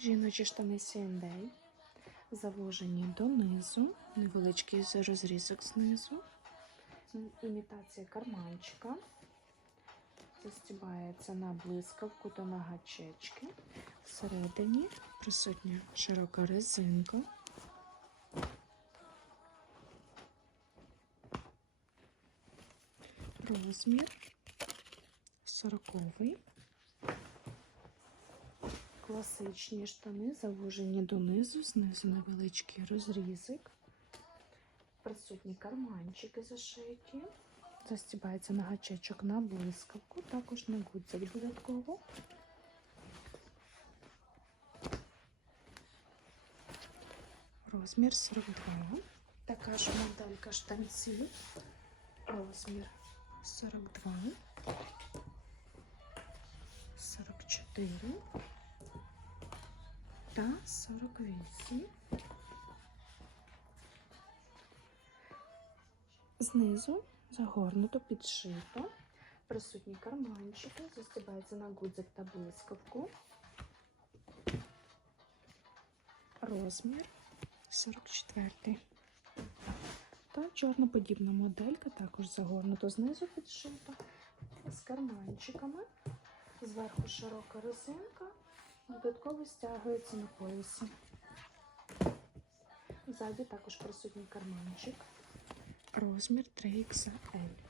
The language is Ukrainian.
Жіночі штани C&A. Завужені донизу. Невеличкий розрізок знизу. Імітація карманчика. Застібається на блискавку та на гачечки. Всередині присутня широка резинка. Розмір 40 Класичні штани завужені донизу, знизу невеличкий розрізик. Присутні карманчики зашиті. Застібається на гачечок на блискавку, також на гудзик додатково. Розмір 42. Така ж моделька штанців. Розмір 42. 44 та 48. Знизу загорнуто, підшито. Присутні карманчики, застібається на гудзик та блискавку. Розмір 44. Та чорноподібна моделька, також загорнуто знизу підшито. З карманчиками. Зверху широка резинка, додатково стягується на поясі. Ззаді також присутній карманчик. Розмір 3XL.